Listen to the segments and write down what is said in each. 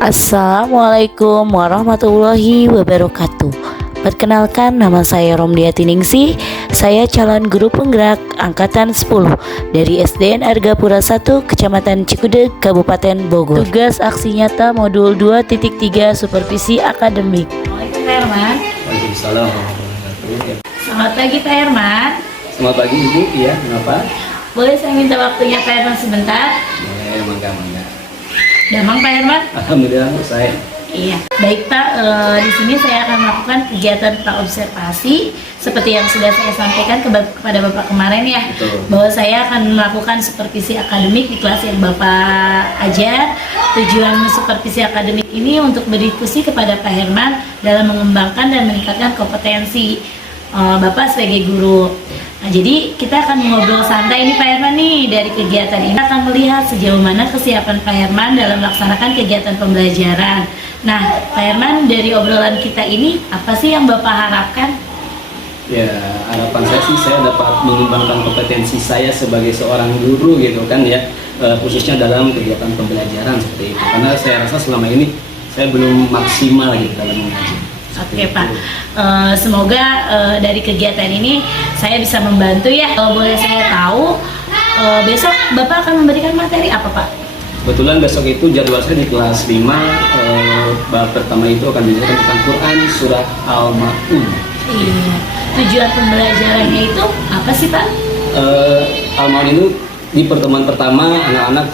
Assalamualaikum warahmatullahi wabarakatuh. Perkenalkan, nama saya Romdiati Ningsih. Saya calon guru penggerak angkatan 10 dari SDN Argapura 1, Kecamatan Cikudeg, Kabupaten Bogor. Tugas aksi nyata modul 2.3 supervisi akademik. Assalamualaikum Pak Herman. Waalaikumsalam warahmatullahi wabarakatuh. Selamat pagi Pak Herman. Selamat pagi Ibu, iya kenapa? Boleh saya minta waktunya Pak Herman sebentar? Boleh, mangga. Damang Pak Herman? Alhamdulillah selesai. Iya, baik Pak. Di sini saya akan melakukan kegiatan praobservasi seperti yang sudah saya sampaikan kepada Bapak kemarin ya. Betul. Bahwa saya akan melakukan supervisi akademik di kelas yang Bapak ajar. Tujuan supervisi akademik ini untuk berdiskusi kepada Pak Herman dalam mengembangkan dan meningkatkan kompetensi Bapak sebagai guru. Nah, jadi kita akan ngobrol santai ini Pak Herman nih. Dari kegiatan ini kita akan melihat sejauh mana kesiapan Pak Herman dalam melaksanakan kegiatan pembelajaran. Nah, Pak Herman, dari obrolan kita ini apa sih yang Bapak harapkan? Ya, harapan saya sih saya dapat mengembangkan kompetensi saya sebagai seorang guru gitu kan ya, khususnya dalam kegiatan pembelajaran seperti itu. Karena saya rasa selama ini saya belum maksimal gitu dalam mengajar. Oke Pak, semoga dari kegiatan ini saya bisa membantu ya. Kalau boleh saya tahu, besok Bapak akan memberikan materi apa Pak? Kebetulan besok itu jadwal saya di kelas 5, bab pertama itu akan dijelaskan tentang Quran surah Al-Ma'un. Iya, tujuan pembelajarannya itu apa sih Pak? Al-Ma'un itu di pertemuan pertama anak-anak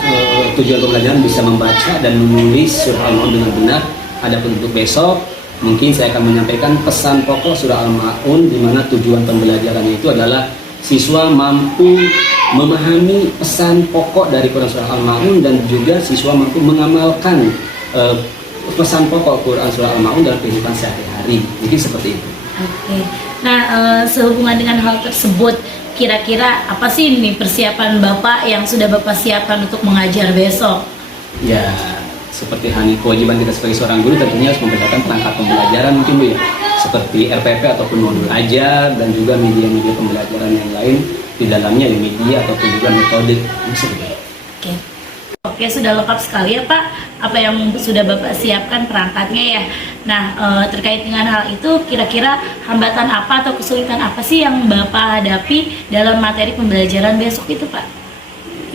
tujuan pembelajaran bisa membaca dan menulis surah Al-Ma'un dengan benar. Adapun untuk besok mungkin saya akan menyampaikan pesan pokok surah Al-Ma'un, di mana tujuan pembelajarannya itu adalah siswa mampu memahami pesan pokok dari Quran surah Al-Ma'un dan juga siswa mampu mengamalkan pesan pokok Quran surah Al-Ma'un dalam kehidupan sehari-hari. Jadi seperti itu. Oke. Nah, sehubungan dengan hal tersebut, kira-kira apa sih nih persiapan Bapak yang sudah Bapak siapkan untuk mengajar besok? Ya, seperti hanya kewajiban kita sebagai seorang guru tentunya harus membedakan perangkat pembelajaran mungkin Bu ya, seperti RPP ataupun modul ajar dan juga media-media pembelajaran yang lain di dalamnya, ya media ataupun juga metode. Oke. Oke, sudah lengkap sekali ya Pak apa yang sudah Bapak siapkan perangkatnya ya. Nah, terkait dengan hal itu, kira-kira hambatan apa atau kesulitan apa sih yang Bapak hadapi dalam materi pembelajaran besok itu Pak?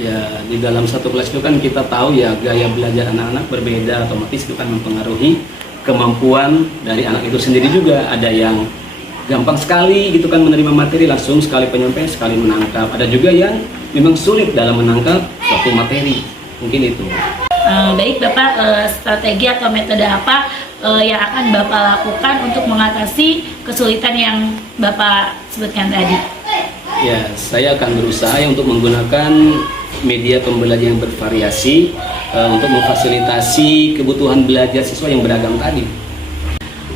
Ya, di dalam satu kelas itu kan kita tahu ya gaya belajar anak-anak berbeda, otomatis itu kan mempengaruhi kemampuan dari anak itu sendiri juga. Ada yang gampang sekali gitu kan menerima materi, langsung sekali penyampaian, sekali menangkap. Ada juga yang memang sulit dalam menangkap suatu materi, mungkin itu. Baik Bapak, strategi atau metode apa yang akan Bapak lakukan untuk mengatasi kesulitan yang Bapak sebutkan tadi? Ya, saya akan berusaha untuk menggunakan media pembelajaran yang bervariasi untuk memfasilitasi kebutuhan belajar siswa yang beragam tadi.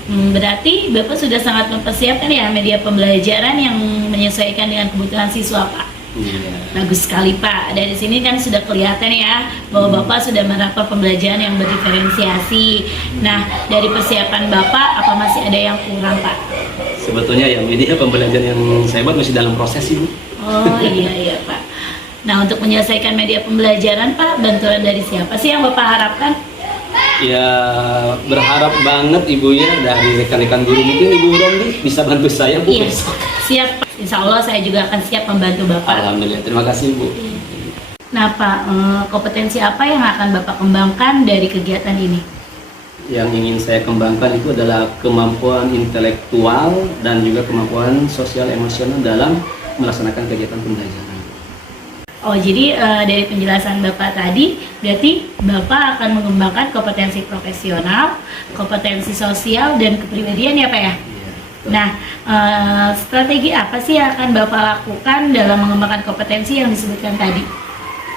Berarti Bapak sudah sangat mempersiapkan ya media pembelajaran yang menyesuaikan dengan kebutuhan siswa Pak. Iya. Bagus sekali Pak. Dari sini kan sudah kelihatan ya bahwa Bapak sudah menerapkan pembelajaran yang berdiferensiasi. Nah, dari persiapan Bapak apa masih ada yang kurang Pak? Sebetulnya ya media pembelajaran yang saya buat masih dalam proses Ibu. Oh iya Pak. Nah, untuk menyelesaikan media pembelajaran Pak, bantuan dari siapa sih yang Bapak harapkan? Ya, berharap banget Ibu ya dari rekan-rekan guru, mungkin Ibu Romdi bisa bantu saya Bu. Iya, siap Pak. Insya Allah saya juga akan siap membantu Bapak. Alhamdulillah, terima kasih Bu. Nah Pak, kompetensi apa yang akan Bapak kembangkan dari kegiatan ini? Yang ingin saya kembangkan itu adalah kemampuan intelektual dan juga kemampuan sosial emosional dalam melaksanakan kegiatan pembelajaran. Oh, jadi dari penjelasan Bapak tadi, berarti Bapak akan mengembangkan kompetensi profesional, kompetensi sosial, dan kepribadian ya Pak ya? Iya. Nah, strategi apa sih yang akan Bapak lakukan dalam mengembangkan kompetensi yang disebutkan tadi?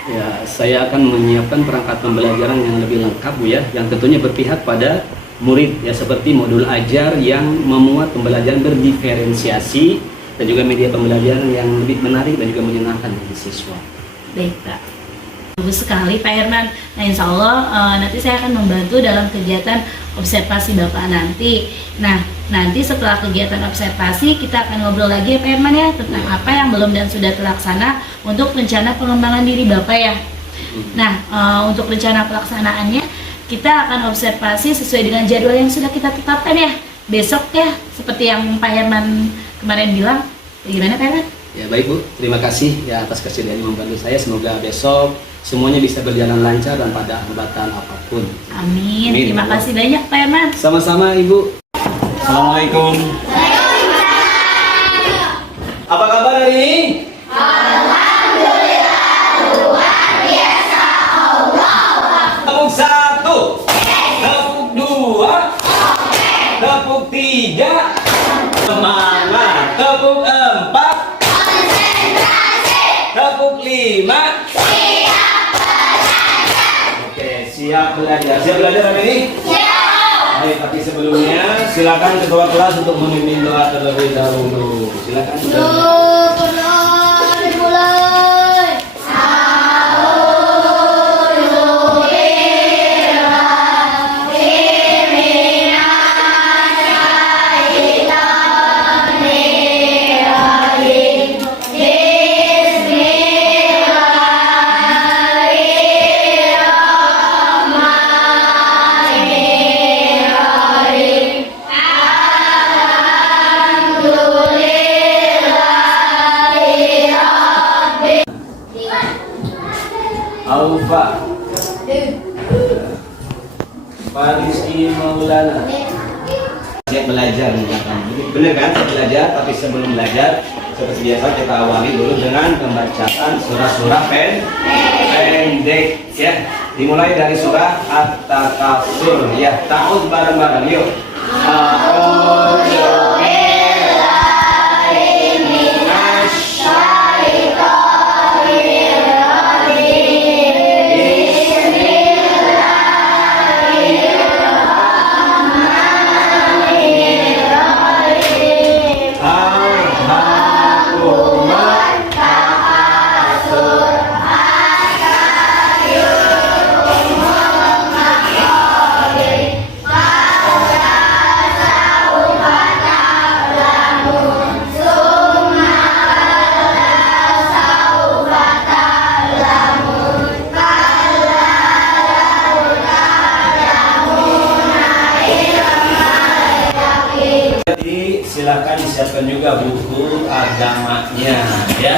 Ya, saya akan menyiapkan perangkat pembelajaran yang lebih lengkap Bu ya, yang tentunya berpihak pada murid ya, seperti modul ajar yang memuat pembelajaran berdiferensiasi dan juga media pembelajaran yang lebih menarik dan juga menyenangkan bagi siswa. Baik Pak, bagus sekali Pak Herman. Nah, insya Allah nanti saya akan membantu dalam kegiatan observasi Bapak nanti. Nah, nanti setelah kegiatan observasi kita akan ngobrol lagi ya Pak Herman ya, tentang apa yang belum dan sudah terlaksana untuk rencana pengembangan diri Bapak ya. Nah, untuk rencana pelaksanaannya kita akan observasi sesuai dengan jadwal yang sudah kita tetapkan ya. Besok ya, seperti yang Pak Herman kemarin bilang. Gimana Pak Herman? Ya baik Bu, terima kasih ya atas kesediaan membantu saya. Semoga besok semuanya bisa berjalan lancar dan pada hambatan apapun. Amin. Amin. Terima kasih banyak Pak Herman. Sama-sama Ibu. Assalamualaikum. Apa kabar hari ini? Tepuk 1, tepuk 2, tepuk 3, semangat, tepuk 4, tepuk 5. Oke, siap belajar. Siap belajar hari ini? Baik, tapi sebelumnya silakan ketua kelas untuk memimpin doa terlebih dahulu. Silakan. Aufa Fariski Maulana. Siap belajar bener kan? Siap belajar, tapi sebelum belajar seperti biasa kita awali dulu dengan pembacaan surah-surah pendek ya. Dimulai dari surah At-Takasur ya. Ta'ud bareng-bareng yuk. Silahkan disiapkan juga buku agamanya ya.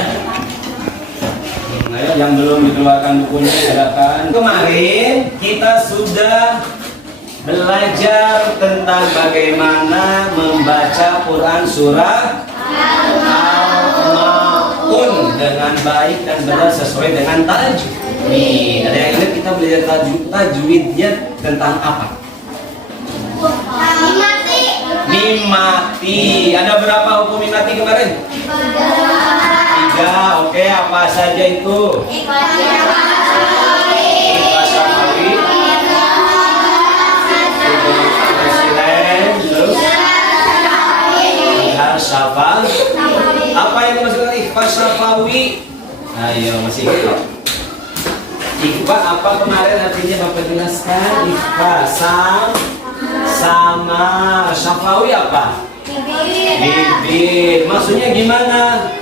Nah, yang belum dikeluarkan bukunya silakan. Kemarin kita sudah belajar tentang bagaimana membaca Quran surah Al-Maun dengan baik dan benar sesuai dengan tajwid. Ada yang ingat kita belajar tajwidnya tentang apa? Mimati. Ada berapa hukum mimati kemarin? 3. Oke, apa saja itu? Ikhfa syafawi, terus ikhfa syafawi. Apa yang dimaksudkan ikhfa syafawi? Ayo, masih ingat? Ikhfa apa kemarin artinya Bapak jelaskan? Ikhfa sama syafawi apa? Bibir. Maksudnya gimana?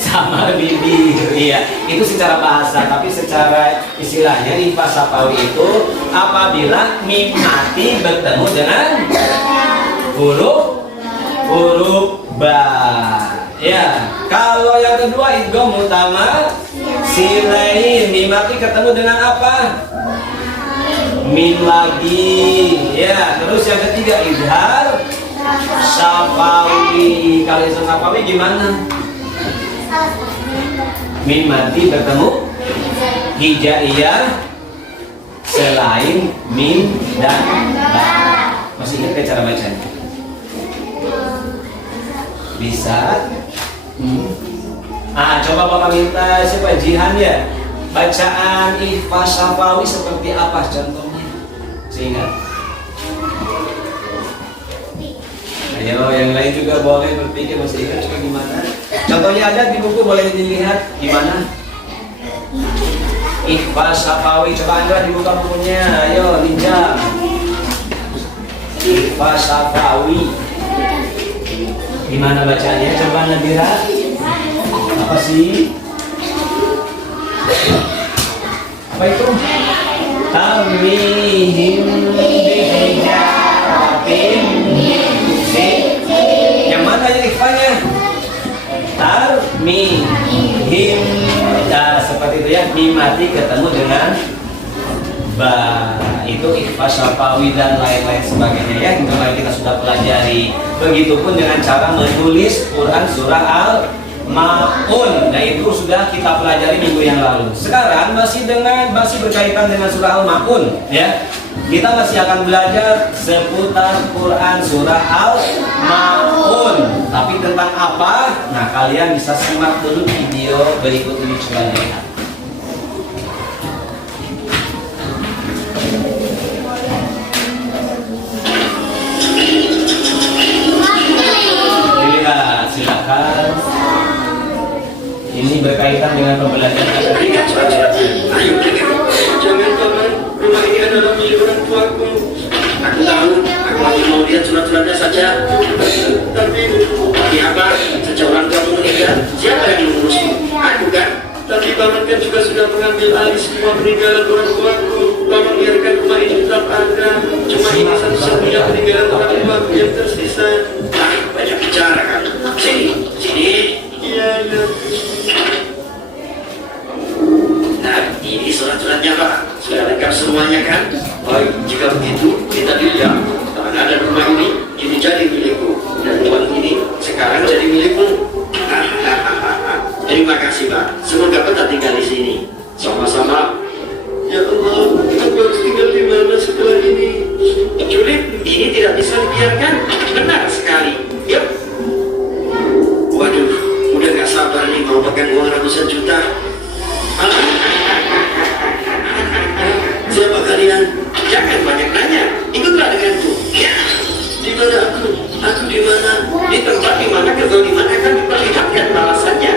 Sama bibir. Iya, itu secara bahasa, tapi secara istilahnya ikhfa syafawi itu apabila mim mati bertemu dengan huruf ba. Ya, kalau yang kedua idgham utama silain, mim mati ketemu dengan apa? Min lagi ya. Terus yang ketiga izhar syafawi. Kalau izhar syafawi gimana? Min mati bertemu hijaiyah selain min dan ba. Masih ingat cara bacanya? Bisa? Coba Bapak minta siapa Jihan ya, bacaan ikhfa syafawi seperti apa contohnya? Sehingga ayo yang lain juga boleh berpikir masih ingat juga gimana. Contohnya ada di buku, boleh dilihat gimana ikhfa syafawi. Coba Anda dibuka bukunya, ayo ninja. Ikhfa syafawi gimana bacanya? Coba Nadira, apa sih? Apa itu? Tarmihim bihijaratin min sijil. Yang mana yang ikhfanya? Tarmihim. Nah, seperti itu ya, mim mati ketemu dengan ba, itu ikhfa syafawi dan lain-lain sebagainya ya. Kemarin kita sudah pelajari. Begitupun dengan cara menulis Quran surah Al-Maun. Nah, itu sudah kita pelajari minggu yang lalu. Sekarang masih berkaitan dengan surah Al-Maun ya. Kita masih akan belajar seputar Quran surah Al-Maun. Tapi tentang apa? Nah, kalian bisa simak dulu video berikut ini, coba lihat. Silakan. Ini berkaitan dengan pembelajaran. Ayo kita, jangan paman, rumah ini adalah milik orang tuaku. Aku tahu, aku hanya mau lihat surat-suratnya saja. Tapi apa? Sejak orang tuamu meninggal, siapa yang mengurusmu? Aku kan? Tapi paman kan juga sudah mengambil alih semua peninggalan orang tuaku. Paman biarkan rumah ini tetap ada. Cuma ini satu-satunya peninggalan orang tuaku yang tersisa. Banyak bicara kan? Sini, sini. Iya. Nah, ini surat-suratnya Pak. Sudah lengkap semuanya kan? Baik, jika begitu kita lihat. Tanah dan rumah ini jadi milikku. Dan uang ini sekarang jadi milikmu. Terima kasih Pak. Semoga betah tinggal di sini. Sama-sama. Ya Allah, aku harus tinggal di mana setelah ini? Julid, ini tidak bisa dibiarkan. Benar sekali. Yuk. Waduh, udah gak sabar nih mau pegang uang ratusan juta. Siapa kalian? Jangan banyak nanya. Ikutlah denganku. Ya. Di mana aku? Aku di mana? Di tempat di mana kezaliman akan diperlihatkan balasannya.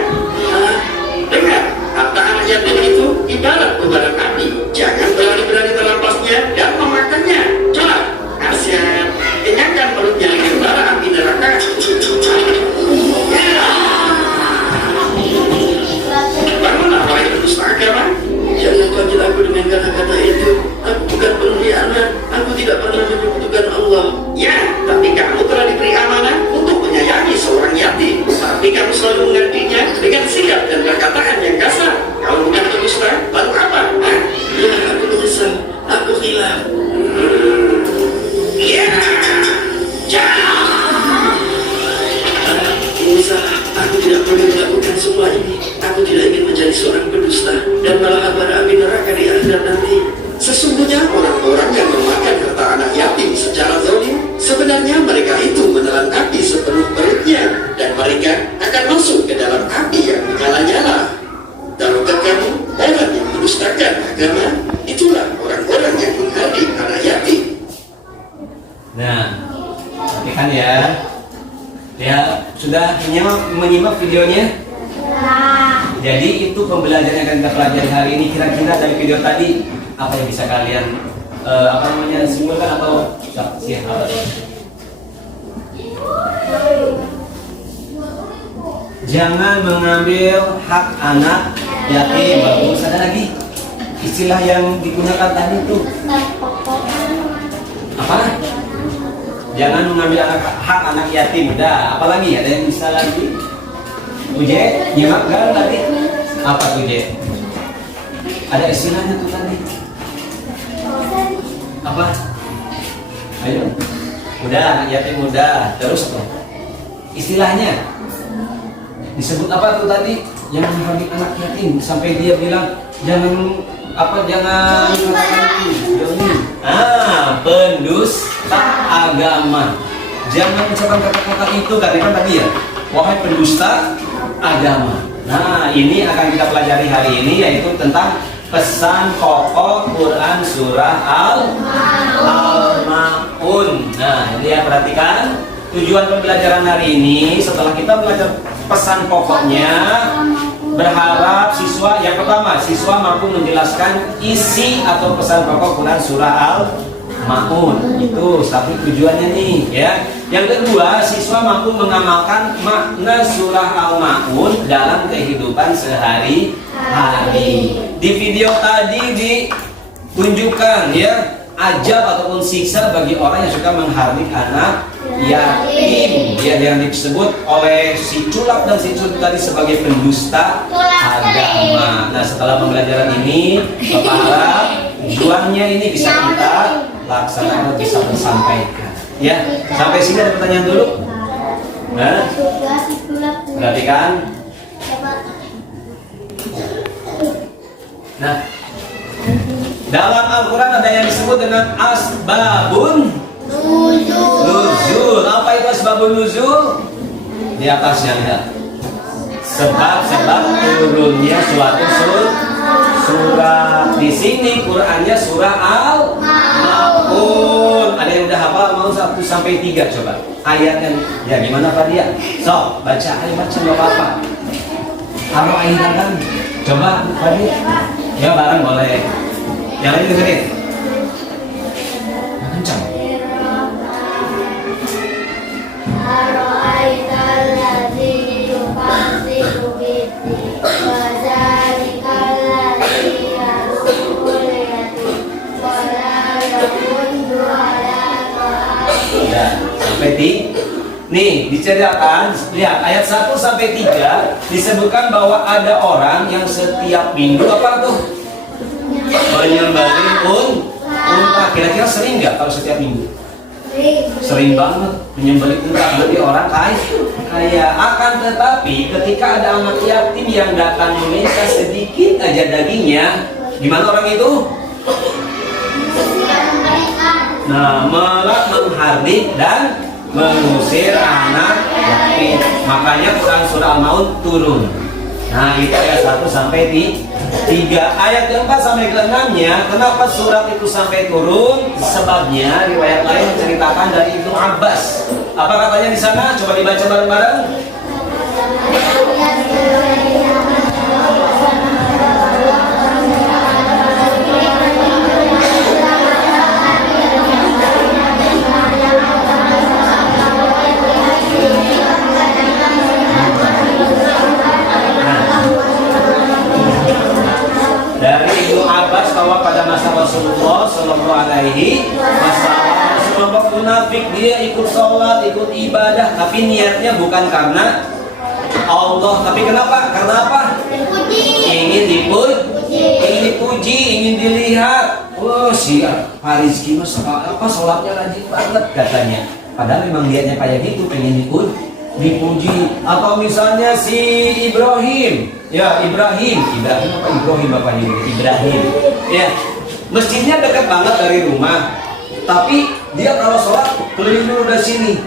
Dengar, harta anak yatim itu ibarat kobaran api. Jangan berani-berani merampasnya dan memakannya. Coba, kasihan. Kenyangkan perutnya dengan bara api neraka. Bangunlah wahai pendusta agama. Jangan panggil aku dengan kata-kata itu. Aku bukan pengkhianat. Aku tidak pernah menyekutukan Allah. Ya, tapi kamu telah diberi amanah untuk menyayangi seorang yatim. Tapi kamu selalu mengertinya dengan sikap dan perkataan yang kasar. Kamu bukan pendusta, lalu apa? Hah? Ya, aku menyesal. Aku hilang. Ya. Ini salah. Aku tidak perlu melakukan semua ini. Aku tidak ingin menjadi seorang pendusta dan malah bara api neraka di akhirat nanti. Sesungguhnya orang-orang yang memakan harta anak yatim secara zalim, sebenarnya mereka itu menelan api sepenuh perutnya dan mereka akan masuk ke dalam api yang menyala-nyala. Tahukah kamu, orang yang mendustakan agama, itulah orang-orang yang menghardik anak yatim. Nah, perhatikan ya. Ya, sudah menyimak videonya? Jadi itu pembelajaran yang akan kita pelajari hari ini. Kira-kira dari video tadi apa yang bisa kalian simpulkan atau siapa? Jangan mengambil hak anak yatim. Bagus, ada lagi istilah yang digunakan tadi itu apa? Jangan mengambil hak anak yatim. Udah, apalagi ada yang bisa lagi? Uje, nyimak kan tadi? Apa Uje? Ada istilahnya tuh tadi. Apa? Ayo. Udah, anak yatim udah. Terus apa? Istilahnya disebut apa tuh tadi? Yang menghardik anak yatim sampai dia bilang jangan pendusta agama. Jangan ucapkan kata-kata itu karena kan tadi ya, wahai pendusta agama. Nah, ini akan kita pelajari hari ini yaitu tentang pesan pokok Quran surah Al-Maun. Nah, ini ya, perhatikan tujuan pembelajaran hari ini. Setelah kita belajar pesan pokoknya, berharap siswa yang pertama mampu menjelaskan isi atau pesan pokok Quran surah Al-Maun. Itu satu tujuannya nih ya. Yang kedua, siswa mampu mengamalkan makna surah Al-Maun dalam kehidupan sehari-hari. Di video tadi tunjukkan ya ajab ataupun siksa bagi orang yang suka menghardik anak yatim ya, yang disebut oleh si Culap dan si Cut tadi sebagai pendusta agama. Nah, setelah pembelajaran ini Bapak harap tujuannya ini bisa kita laksanakan, bisa tersampaikan ya. Sampai sini ada pertanyaan dulu? Nah, perhatikan. Nah, dalam Al-Quran ada yang disebut dengan asbabun nuzul. Apa itu asbabun nuzul? Di atasnya lihat. Sebab-sebab turunnya suatu surat. Di sini Qurannya surah Al-Maun. Ada yang udah hafal mau 1 sampai 3 coba. Ayatnya ya gimana Pak dia? So, baca ayo baca enggak apa-apa. Kalau ayat kan coba Pak dia. Ya bareng boleh. Yang lain dengerin. Kencang. Ya, sampai nih diceritakan, lihat ayat 1 sampai 3 disebutkan bahwa ada orang yang setiap minggu apa tuh? Menyembelih unta. Kira-kira sering nggak kalau setiap minggu? Sering banget menyembelih unta. Berarti orang kaya. Akan tetapi ketika ada anak yatim yang datang meminta sedikit aja dagingnya, gimana orang itu? Nah, malah menghardik dan mengusir anak yatim. Makanya Quran surah Al-Maun turun. Nah, itu ayat 1 sampai 3. Ayat keempat sampai ke-6-nya, kenapa surat itu sampai turun? Sebabnya riwayat lain menceritakan dari Ibnu Abbas. Apa katanya di sana? Coba dibaca bareng-bareng. Dari Ibnu Abbas bahwa pada masa Rasulullah Shallallahu Alaihi Wasallam sekelompok munafik dia ikut sholat, ikut ibadah, tapi niatnya bukan karena Allah, tapi kenapa? Karena apa? Ingin dipuji, ingin dilihat. Oh si Pak Rizky mas apa sholatnya rajin banget katanya. Padahal memang niatnya kayak gitu, pengen dipuji. Atau misalnya si Ibrahim apa Ibrahim bapaknya Ibrahim ya, masjidnya dekat banget dari rumah, tapi dia kalau sholat keliling dulu dari sini.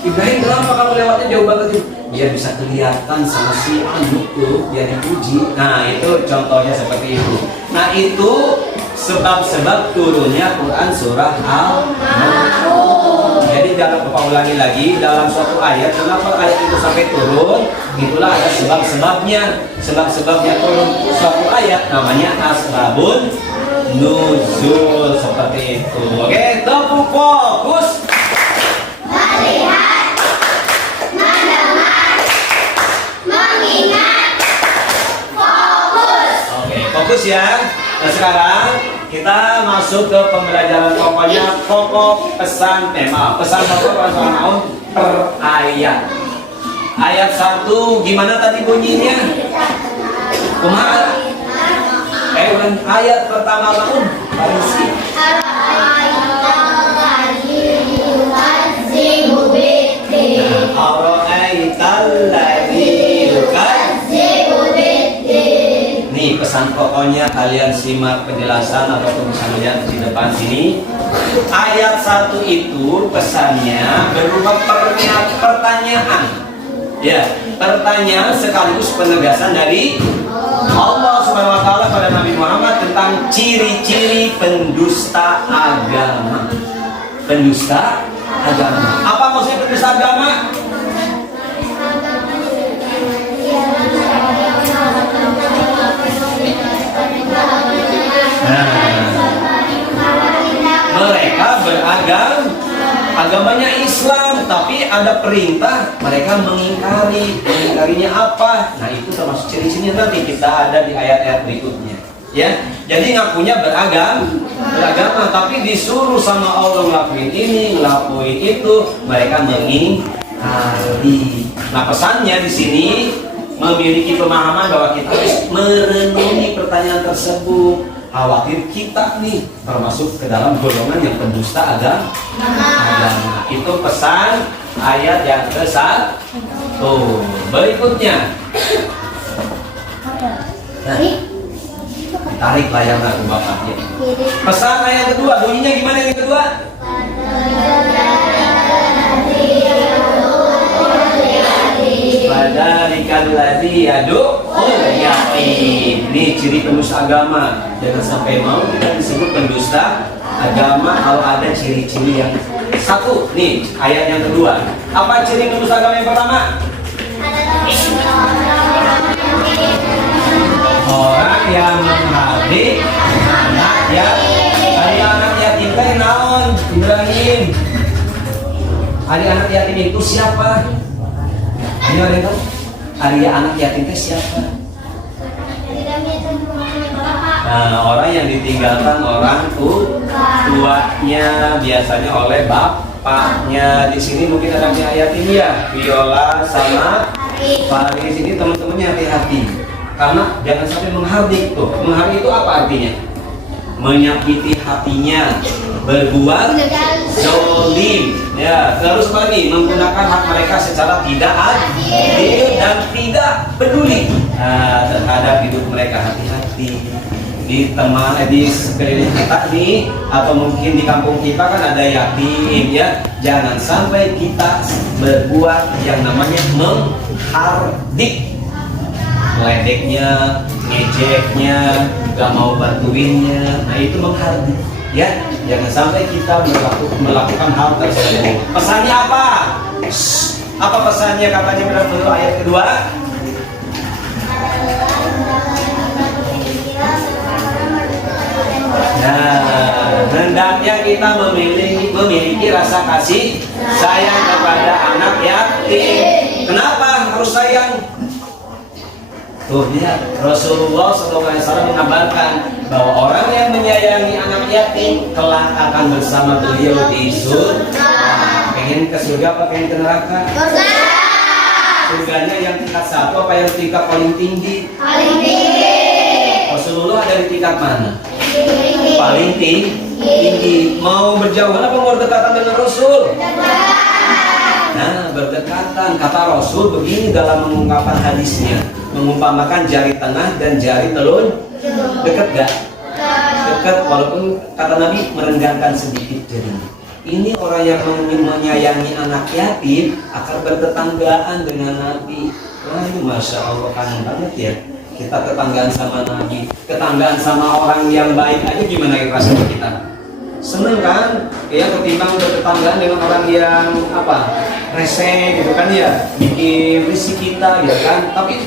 Ibrahim kenapa kamu lewatnya jauh banget tuh? Biar bisa kelihatan sama si anak tuh, biar dipuji. Nah itu contohnya seperti itu. Nah itu sebab-sebab turunnya Quran surah Al-Maun. Jadi dalam ulangi lagi dalam suatu ayat, kenapa ayat itu sampai turun? Itulah ada sebab-sebabnya. Sebab-sebabnya turun suatu ayat namanya asbabun nuzul seperti itu. Oke, tepuk fokus. Melihat, mendengar, mengingat, fokus. Oke, fokus ya. Nah sekarang kita masuk ke pembelajaran pokoknya, pokok pesan tema. Pesan pokok Al-Maun per ayat. Ayat 1 gimana tadi bunyinya? Kumaha? Ayat pertama Al-Maun Farisi. Nih pesan pokoknya, kalian simak penjelasan ataupun bisa lihat di depan sini. Ayat 1 itu pesannya berupa pertanyaan. Ya, pertanyaan sekaligus penegasan dari Allah Subhanahu wa taala pada Nabi Muhammad tentang ciri-ciri pendusta agama. Pendusta agama. Apa maksudnya pendusta agama? Mereka agamanya Islam, tapi ada perintah mereka mengingkarinya apa? Nah itu termasuk ciri-cirinya nanti kita ada di ayat-ayat berikutnya. Ya, jadi ngakunya beragama, tapi disuruh sama Allah ngelakuin ini, ngelakuin itu, mereka mengingkari. Nah, pesannya di sini memiliki pemahaman bahwa kita harus merenungi pertanyaan tersebut. Khawatir kita nih termasuk ke dalam golongan yang pendusta agama. Itu pesan ayat yang ke-1. Berikutnya. Nah, tarik layar aku bapaknya. Pesan ayat kedua, bunyinya gimana yang kedua? Fadzalika alladzi yad'ul yatim. Ini ciri pendusta agama. Jangan sampai mau kita disebut pendusta agama kalau ada ciri-ciri yang satu. Nih, ayat yang kedua. Apa ciri pendusta agama yang pertama? Orang yang menghardik anak yatim. Anak yatim teh naon? Ibrahim. Anak yatim itu siapa? Ini ada yang tahu? Anak yatim teh siapa? Nah, orang yang ditinggalkan orang tuanya, biasanya oleh bapaknya. Di sini mungkin ada ayat ini ya, Viola sama Faris. Ini teman-temannya hati-hati. Karena jangan sampai menghardik tuh. Menghardik itu apa artinya? Menyakiti hatinya, berbuat zolim. Ya, terus lagi menggunakan hak mereka secara tidak adil dan tidak peduli terhadap hidup mereka. Hati-hati di sekeliling kita nih, atau mungkin di kampung kita kan ada yatim ya. Jangan sampai kita berbuat yang namanya menghardik. Meledeknya, ngejeknya, gak mau bantuinnya, nah itu menghardik ya. Jangan sampai kita melakukan hal tersebut. Pesannya apa? Apa pesannya katanya menurut ayat kedua? Nah, hendaknya kita memiliki rasa kasih sayang kepada anak yatim. Kenapa harus sayang? Tuh lihat, Rasulullah SAW mengabarkan bahwa orang yang menyayangi anak yatim kelak akan bersama beliau di surga. Pengen ke surga apa pengen ke neraka? Surga. Surganya yang tingkat 1 apa yang tingkat paling tinggi? Paling tinggi. Rasulullah ada di tingkat mana? Paling tinggi. Mau berjauhan apa mau berdekatan dengan Rasul? Nah, berdekatan. Kata Rasul begini dalam mengungkapkan hadisnya, mengumpamakan jari tengah dan jari telunjuk. Dekat gak? Dekat, walaupun kata Nabi merenggangkan sedikit jarinya. Ini orang yang menyayangi anak yatim akan bertetanggaan dengan Nabi. Wah, ini Masya Allah, kangen banget ya. Kita tetanggaan sama Nabi, tetanggaan sama orang yang baik aja gimana rasanya kita? Seneng kan? Ya, ketimbang bertetanggaan dengan orang yang rese gitu kan ya, bikin risih kita gitu kan. Tapi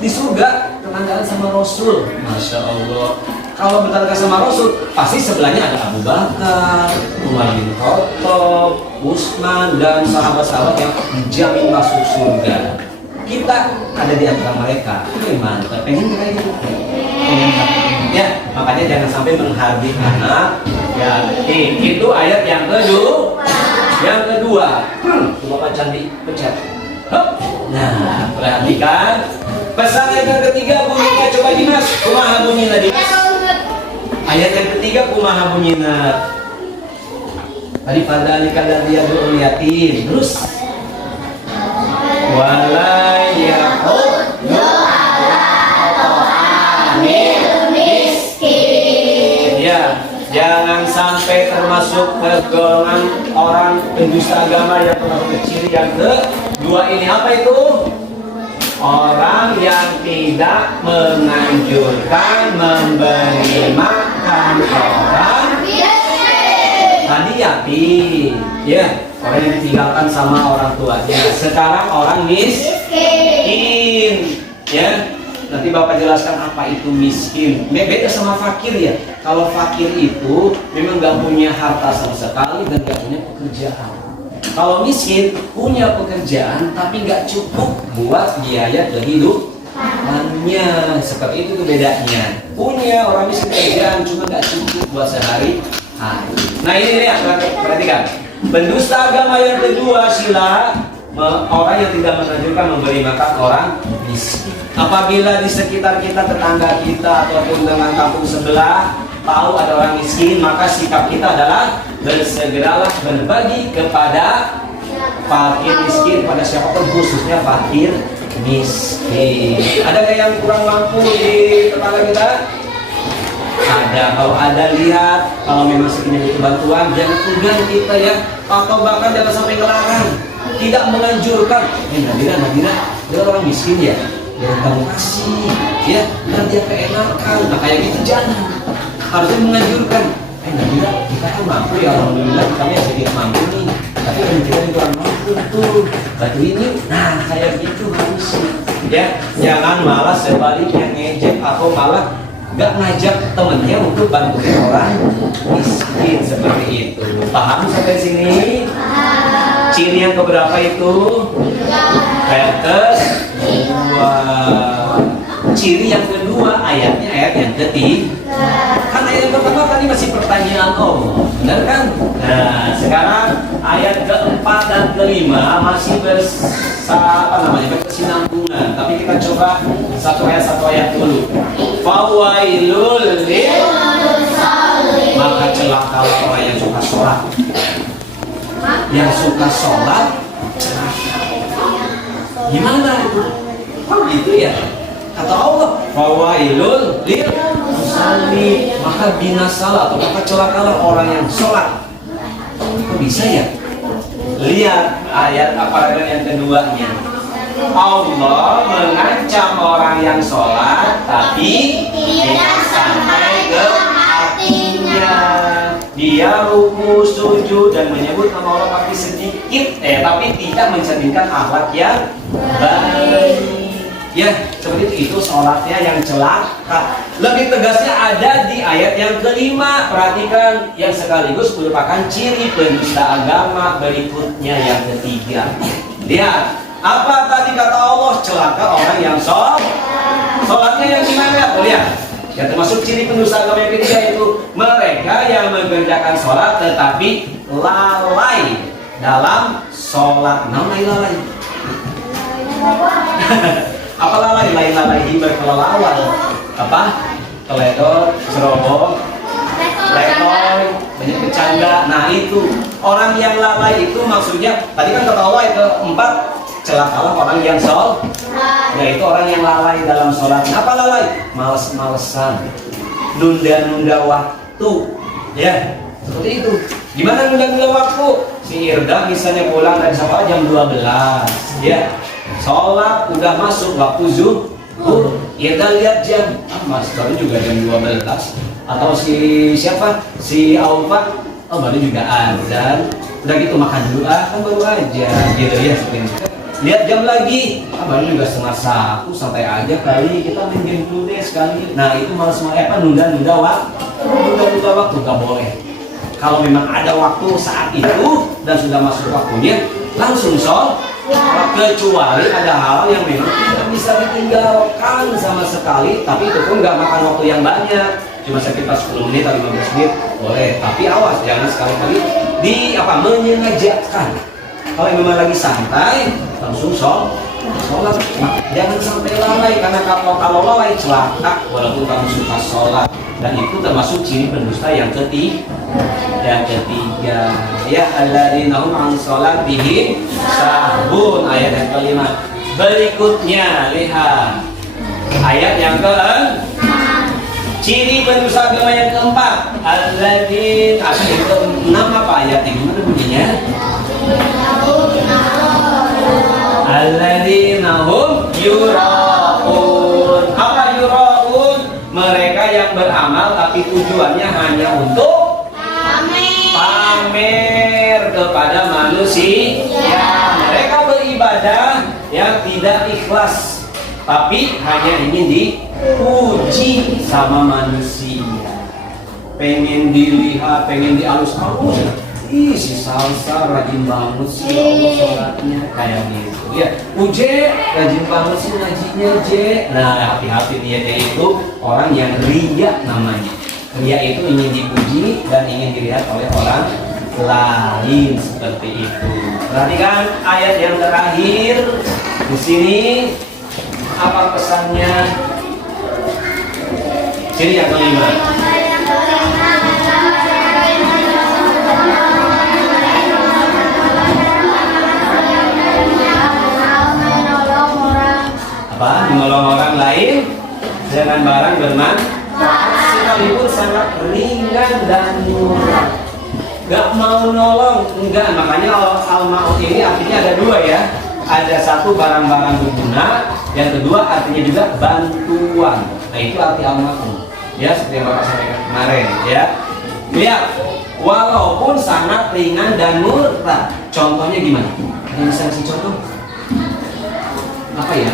di surga tetanggaan sama Rasul. Masya Allah. Kalau bertetangga sama Rasul, pasti sebelahnya ada Abu Bakar, Umar bin Khattab, Utsman dan sahabat-sahabat yang dijamin masuk surga. Kita ada di antara mereka. Mantap, pengen kayak gitu. Ya, makanya jangan sampai menghardik anak. Ya, itu ayat yang kedua. Yang kedua, Bapak Candi pecat. Nah, perhatikan. Pesan yang ketiga bunyinya, coba Dimas, kumaha bunyinya tadi? Ayat yang ketiga kumaha bunyinya? Tadi fadzalika alladzi yad'ul yatim. Terus wala yahuddu jangan sampai termasuk ke golongan orang pendusta agama yang terlalu kecil. Yang kedua ini apa itu? Orang yang tidak menganjurkan memberi makan orang tadi yatim, ya, orang yang ditinggalkan sama orang tuanya. Sekarang orang miskin, ya. Nanti Bapak jelaskan apa itu miskin. Beda sama fakir ya. Kalau fakir itu memang gak punya harta sama sekali dan gak punya pekerjaan. Kalau miskin punya pekerjaan tapi gak cukup buat biaya kehidupan. makannya. Seperti itu tuh bedanya. Punya orang miskin kerjaan cuma nggak cukup buat sehari. Nah ini nih, perhatikan. Pendusta agama yang kedua sila orang yang tidak menganjurkan memberi makan orang miskin. Apabila di sekitar kita, tetangga kita ataupun dengan kampung sebelah tahu ada orang miskin, maka sikap kita adalah bersegeralah berbagi kepada fakir miskin, pada siapapun, khususnya fakir miskin. Ada nggak yang kurang mampu di tetangga kita? Ada. Kalau ada, lihat. Kalau memang sekiranya butuh bantuan, jangan enggan kita ya, atau bahkan jangan sampai ngelarang, tidak menganjurkan. Nadira, dia orang miskin ya, dia kamu kasih ya, nanti dia keenakan. Nah kayak gitu jangan. Harusnya menganjurkan. Nadira, kita kan mampu ya, alhamdulillah kita yang sedikit mampu nih, tapi kan kita juga kurang mampu tuh, bantuin yuk. Nah kayak gitu harusnya ya. Jangan malah sebaliknya ngejek atau malah gak ngajak temennya untuk bantuin orang miskin seperti itu. Paham sampai sini? Ciri yang keberapa itu? Ayat kedua. Ciri yang kedua ayatnya ayat yang ketiga. Kan ayat yang pertama tadi masih pertanyaan benar kan? Nah sekarang ayat keempat dan kelima masih berkesinambungan. Tapi kita coba satu ayat dulu. Fawailul lil musallin. Maka celakalah orang yang suka sholat. Yang suka sholat gimana itu? Gitu ya. Kata Allah, fawailul lil musallin. Maka binasalah atau maka celakalah orang yang sholat. Kok bisa ya? Lihat ayat paragraf yang keduanya. Allah mengancam orang yang sholat tapi tidak sampai ke hatinya. Dia ruku, sujud dan menyebut nama Allah tapi sedikit, tapi tidak mencerminkan akhlak yang baik. Ya, seperti itu sholatnya yang celaka. Lebih tegasnya ada di ayat yang kelima. Perhatikan, yang sekaligus merupakan ciri penista agama berikutnya yang ketiga. Lihat, apa tadi kata Allah? Celaka orang yang sholatnya yang gimana? Lihat, ya termasuk ciri pendusta agama yang ketiga itu mereka yang mengerjakan sholat tetapi lalai dalam sholat. Namanya lalai. Apa lalai? Lain-lalai berkelelawar. Apa? Keledor, ceroboh, letoy, banyak bercanda. Nah itu orang yang lalai itu maksudnya tadi kan kata Allah itu 4. Celakalah orang yang sholat, yaitu orang yang lalai dalam sholat. Apa lalai? Males-malesan, nunda-nunda waktu, ya seperti itu. Gimana nunda-nunda waktu? Si Irda misalnya pulang dari sekolah jam 12, ya sholat udah masuk waktu zuhur. Irda lihat jam, Mas baru juga jam 12. Atau si siapa? Si Aufa, baru juga azan. Udah gitu makan dulu, kan baru aja, gitu ya seperti itu. Lihat jam lagi, baru juga 1:30, santai aja kali kita main game dulu deh sekali. Nah itu malas nunda-nunda waktu gak boleh. Kalau memang ada waktu saat itu dan sudah masuk waktunya, langsung sholat. Kecuali ada hal yang memang tidak bisa ditinggalkan sama sekali, tapi itu pun gak makan waktu yang banyak, cuma sekitar 10 menit atau 15 menit boleh. Tapi awas, jangan sekali-kali menyengajakan. Kalau memang lagi santai, langsung sholat. Jangan sampai lalai, karena kalau lalai celaka walaupun kamu suka sholat. Dan itu termasuk ciri pendusta yang ketiga. Ya alladzina hum an sholatihim sahun, ayat yang kelima. Berikutnya lihat ayat yang ciri pendusta agama yang keempat. Alladzina, yang keenam apa ayat ini? Gimana bunyinya? Alladzina hum yura'un. Apa yura'un? Mereka yang beramal tapi tujuannya hanya untuk pamer kepada manusia. Mereka beribadah yang tidak ikhlas, tapi hanya ingin dipuji sama manusia. Pengen dilihat, pengen dialus-alus. Ih, si Salsa rajin banget sih ya Allah sholatnya kayak gitu ya. Uje rajin banget sih ngajinya Je. Nah hati-hati dia itu orang yang ria namanya. Ria itu ingin dipuji dan ingin dilihat oleh orang lain seperti itu. Perhatikan ayat yang terakhir di sini apa pesannya? Ciri yang kelima. Apa? Menolong orang lain dengan barang bermanfaat sekalipun sangat ringan dan murah. Gak mau nolong, enggak. Makanya al-ma'un ini artinya ada dua ya. Ada satu barang-barang berguna, yang kedua artinya juga bantuan. Nah itu arti al-ma'un. Ya seperti yang Bapak sampaikan kemarin ya. Lihat, walaupun sangat ringan dan murah. Contohnya gimana? Ada bisa kasih contoh? Apa ya?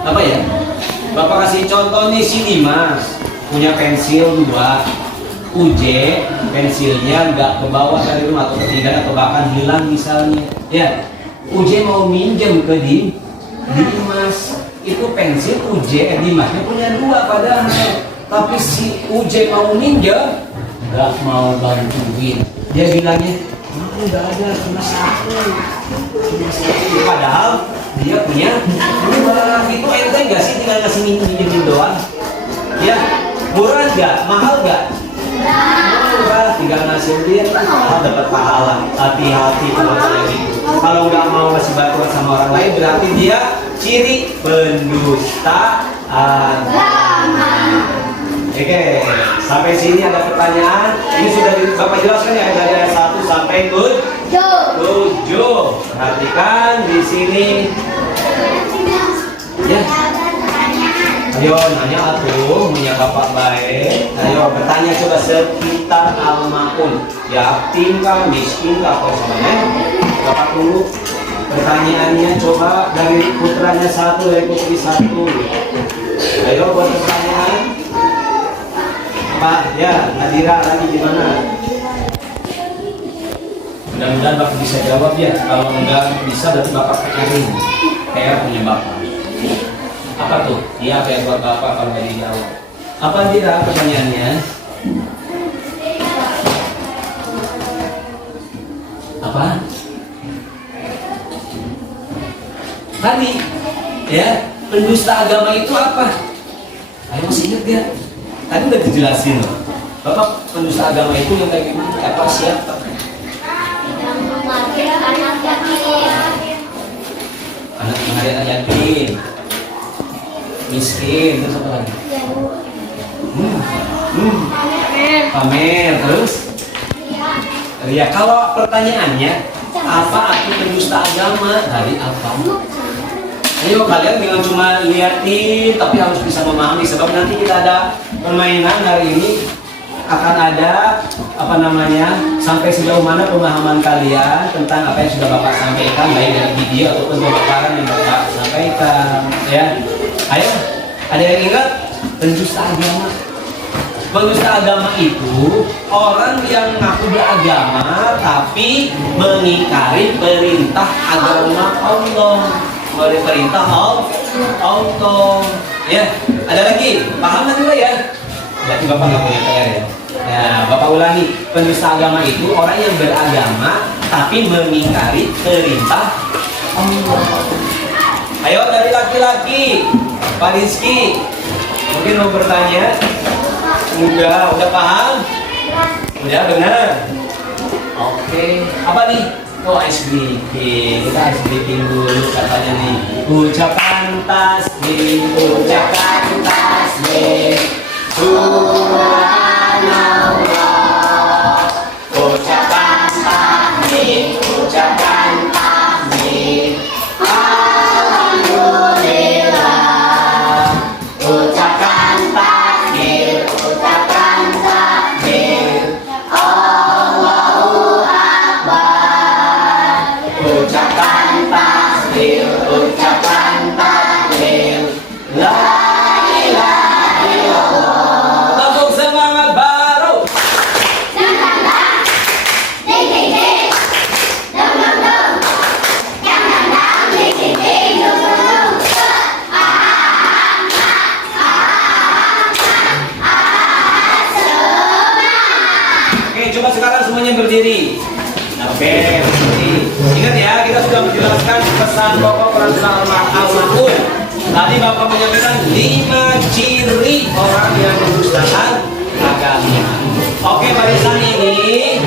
Apa ya? Bapak kasih contoh nih si Dimas punya pensil 2 UJ, pensilnya nggak kebawa dari rumah atau ketinggalan atau bahkan hilang misalnya ya. UJ mau minjem ke Dimas, itu pensil UJ, Dimasnya punya 2 padahal, tapi si UJ mau minjem nggak mau bantuin. Dia bilangnya nggak ada, cuma satu. Padahal dia punya 2. Itu ente nggak sih tinggal ngasih minjem doang ya? Murah nggak? Mahal nggak? Murah, tinggal ngasih dia dapat pahala. Hati-hati kalau kayak gitu. Kalau nggak mau ngasih bantuan sama orang lain berarti dia ciri pendusta agama. Oke, sampai sini ada pertanyaan. Ini sudah Bapak jelaskan ya dari ayat 1 sampai 7. Perhatikan di sini. Ya. Ayo nanya atuh, punya Bapak baik. Ayo bertanya coba sekitar al-ma'un. Yatim kah, miskin kah, apa semuanya? Bapak tunggu pertanyaannya coba dari putranya 1, dari putri 1. Ayo buat pertanyaan. Pak, ya Nadira lagi di mana? Mudah-mudahan Bapak bisa jawab ya. Kalau enggak bisa berarti Bapak pikirin. Kayak punya Bapak. Apa tuh? Iya kayak buat Bapak kalau nggak dijawab. Apa Nadira pertanyaannya? Apa? Tadi ya, pendusta agama itu apa? Ayo masih ingat gak? Tadi udah dijelasin loh. Bapak pendusta agama itu yang kayak gimana? Apa siapa? Anak anak yatim, miskin, terus apa lagi? Pamer, terus? Ya kalau pertanyaannya apa arti pendusta agama? Tadi apa? Ayo kalian jangan cuma liatin, tapi harus bisa memahami. Sebab nanti kita ada permainan hari ini, akan ada apa namanya, sampai sejauh mana pemahaman kalian tentang apa yang sudah Bapak sampaikan, baik dari video ataupun pemaparan yang Bapak sampaikan. Ya, ayo, ada yang ingat pendusta agama? Pendusta agama itu orang yang ngaku beragama tapi mengingkari perintah agama Allah. Perintah Allah. Ya, ada lagi. Paham nanti ya? Berarti Bapak nggak punya PR ya? Ya, Bapak ulangi. Pendusta agama itu orang yang beragama tapi mengingkari perintah Allah. Ayo dari laki-laki, Pak Rizky, mungkin mau bertanya? Udah paham? Udah benar? Oke. Apa nih? Oh, ice breaking. Kita ice breaking dulu katanya nih. Ucapan tasbih, ucapan tasbih. Subhanallah. Ucapan tasbih, ucapan tasbih. Alhamdulillah. Ucapan tasbih, ucapan tasbih. Allahu Akbar. Ucapan tasbih, ucapan tasbih. La ilaha illallah. Tepuk semangat. semuanya berdiri. Oke, berdiri. Ingat ya, kita sudah menjelaskan pesan pokok peraturan Al-Ma'un. Tadi Bapak menyampaikan 5 ciri orang yang mendustakan agama. Oke, barisan ini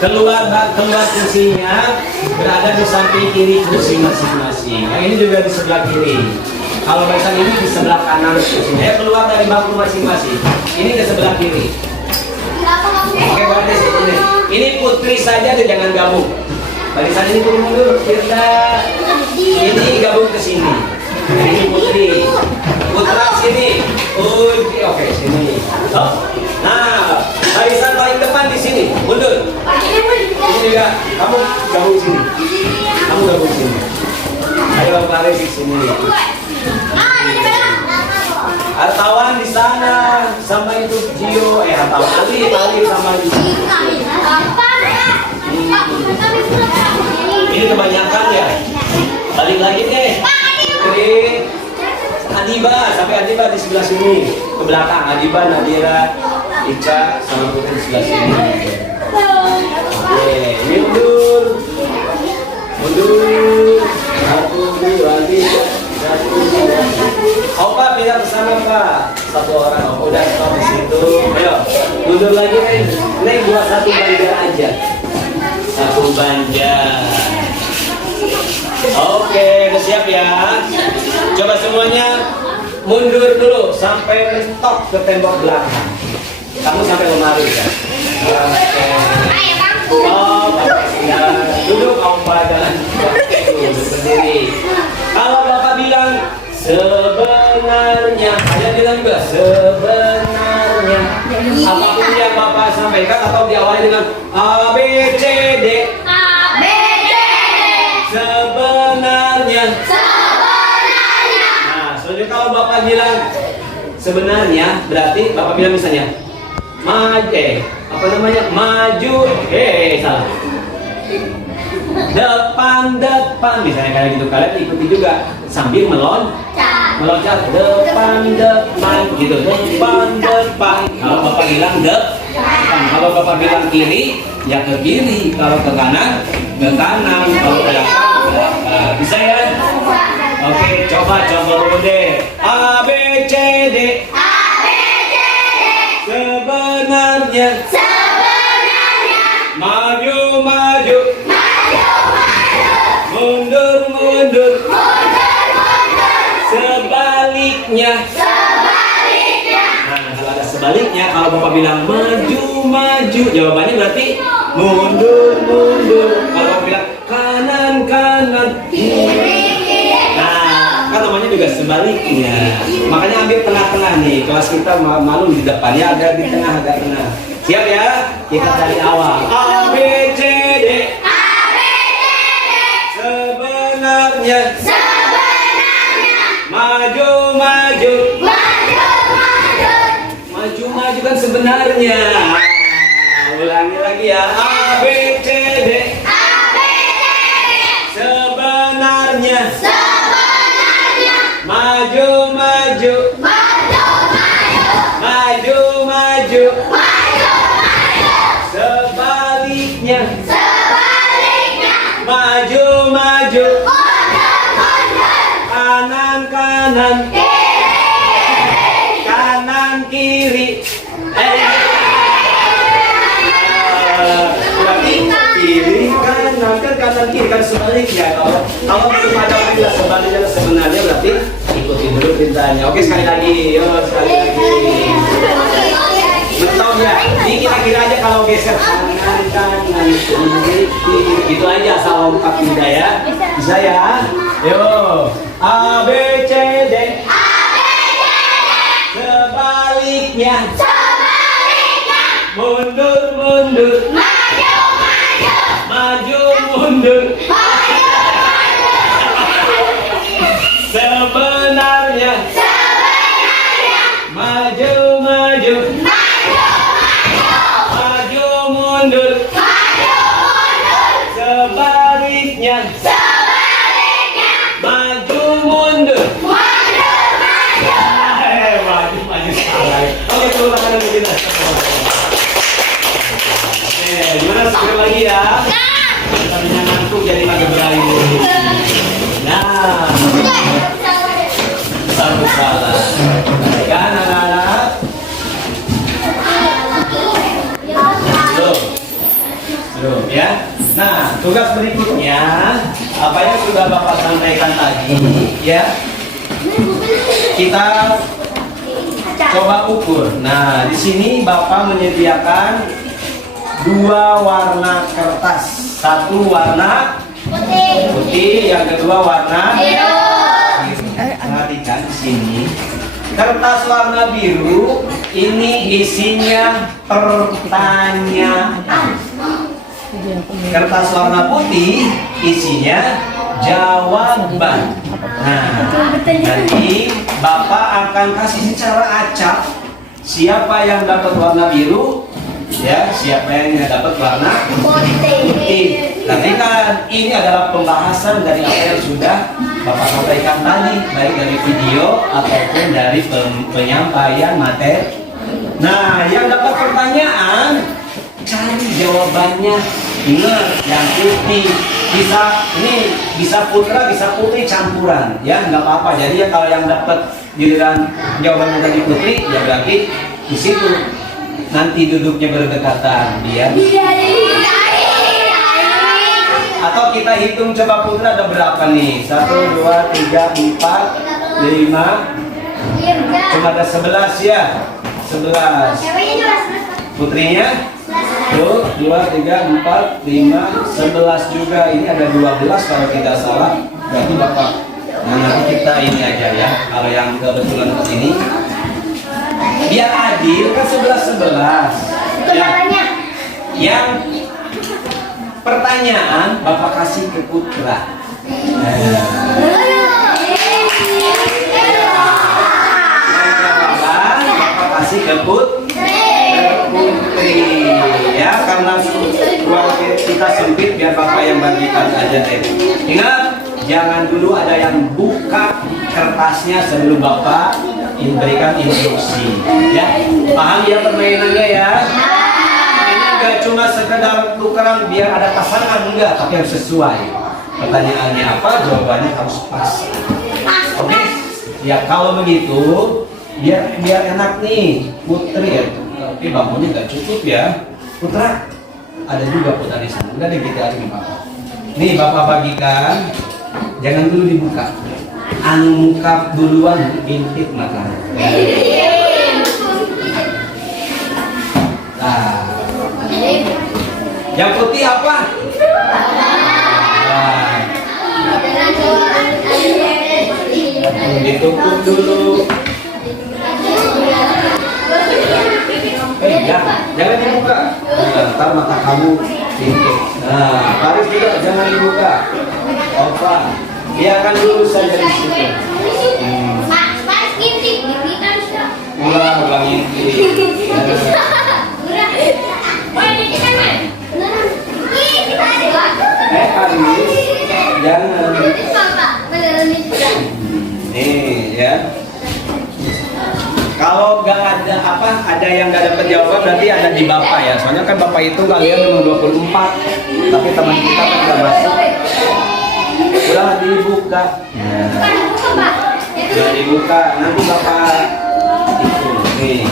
keluar kursinya berada di samping kiri kursi masing-masing. Yang ini juga di sebelah kiri. Kalau barisan ini di sebelah kanan kursinya. Keluar dari bangku masing-masing. Ini ke sebelah kiri. Oke, barisan ini. Ini putri saja dan jangan gabung. Barisan ini mundur, kita ini gabung ke sini. Ini putri, putra sini. Oke, sini. Nah, barisan paling depan di sini, mundur. Ini juga, kamu gabung sini. Kamu gabung sini. Ayo baris di sini. Hartawan di sana, sama itu Gio, hartawan Ali sama Gio. Ini kebanyakan ya. Balik lagi deh. Oke. Adiba, sampai Adiba di sebelah sini. Ke belakang Adiba, Nadira, Ica sama Putri di sebelah sini. Oke, ini mundur. Mundur. 1, 2, 3. 1, 2. Opa pindah ke sana, Pak. Satu orang. Opa udah stop di situ. Ayo, mundur lagi, Neng buat satu banjar aja. Satu banjar. Oke, udah siap ya. Coba semuanya mundur dulu sampai mentok ke tembok belakang. Kamu sampai lemari ya. Oke. Oh, ya. Duduk Opa jalan. Duduk berdiri. Kalau Bapak bilang sebenarnya, ada bilang juga sebenarnya. Apapun yang Bapak sampaikan atau diawali dengan A B C D. Sebenarnya. Nah, selanjutnya kalau Bapak bilang sebenarnya, berarti Bapak bilang misalnya maju, salah. Depan, misalnya kayak gitu, kalian ikuti juga sambil meloncat depan, gitu, depan. Kalau Bapak bilang depan, kalau Bapak bilang kiri, ya ke kiri. Kalau ke kanan, ke kanan. Kalau ke belakang, bisa ya? Oke, coba dulu deh. A B C D. Sebenarnya. Maju. Mundur. Sebaliknya. Nah, kalau ada sebaliknya, kalau Bapak bilang maju, jawabannya berarti mundur. Kalau Bapak bilang kanan, kiri. Nah, kan namanya juga sebaliknya. Makanya ambil tengah-tengah nih. Kelas kita malu di depan ya, agak di tengah, agak tengah. Siap ya? Kita dari awal. A B C D. Sebenarnya. Maju kan sebenarnya. Ulangi lagi ya. A B C D. Sebenarnya. Maju. Sebaliknya. Maju. Kanan kiri. Berarti kiri kanan kiri kan sebaliknya. Kalau belum ada istilah sebaliknya sebenarnya berarti ikuti dulu perintahnya. Oke, sekali lagi. Betul ya. Ini kira-kira aja kalau geser kanan kiri. Gitu aja asal lompat pindah ya. Bisa ya? Yo. A B C D. Sebaliknya. Mundur. Maju mundur. Sebenarnya. Maju mundur. Sebaliknya. Maju mundur. Maju salah. Oke, tepuk tangan untuk kita. Oke, Gimana sekali lagi ya? Tadinya ngantuk jadi makin berayu. Nah, satu salah. Kan anak-anak? Belum ya. Nah, tugas berikutnya apa yang sudah Bapak sampaikan tadi ya. Kita coba ukur. Nah, di sini Bapak menyediakan 2 warna kertas. Satu warna putih, yang kedua warna biru. Perhatikan di sini. Kertas warna biru ini isinya pertanyaan. Kertas warna putih isinya jawaban. Nah, nanti Bapak akan kasih secara acak siapa yang dapat warna biru, ya, siapa yang dapat warna putih. Tapi kan ini adalah pembahasan dari apa yang sudah Bapak sampaikan tadi, baik dari video ataupun dari penyampaian materi. Nah, yang dapat pertanyaan cari jawabannya. Ingat, yang putih bisa putra, bisa putri campuran, ya nggak apa-apa. Jadi ya kalau yang dapat giliran jawabannya dari putri, ya berarti di situ nanti duduknya berdekatan, biar. Atau kita hitung coba putra ada berapa nih? 1, 2, 3, 4, 5. Cuma ada 11 ya. 11. Putrinya? 1, 2, 3, 4, 5, 11 juga. Ini ada 12 kalau tidak salah. Berarti Bapak. Nah, nanti kita ini aja ya. Kalau yang kebetulan ini biar adil kan 11. Ya. Yang pertanyaan Bapak kasih ke putra. Yang jawaban Bapak kasih ke putri. Ya, karena ruang kita sempit, biar Bapak yang bagikan aja deh. Ingat, jangan dulu ada yang buka kertasnya sebelum Bapak berikan instruksi. Ya, paham ya permainannya ya? Ini enggak cuma sekedar tukeran biar ada pasangan, enggak, tapi harus sesuai. Pertanyaannya apa, jawabannya harus pas. Oke? Ya, kalau begitu biar enak nih, putri ya. Tapi bangunnya nggak cukup ya. Putra, ada juga putra di sana. Udah deh kita aja Bapak. Nih Bapak bagikan, jangan dulu dibuka. Anu muka duluan intip mata. Nah, yang putih apa? Nah, ditutup dulu. Jangan dibuka. Ntar mata kamu intip. Nah, Paris juga jangan dibuka. Opa, biarkan dulu saja di situ. Ulang intip. Paris, jangan. Nih ya. Kalau nggak ada ada yang nggak dapat jawaban berarti ada di Bapak ya. Soalnya kan Bapak itu kalian nomor 24, tapi teman kita kan nggak masuk. Udah dibuka. Udah dibuka. Nanti Bapak itu nih.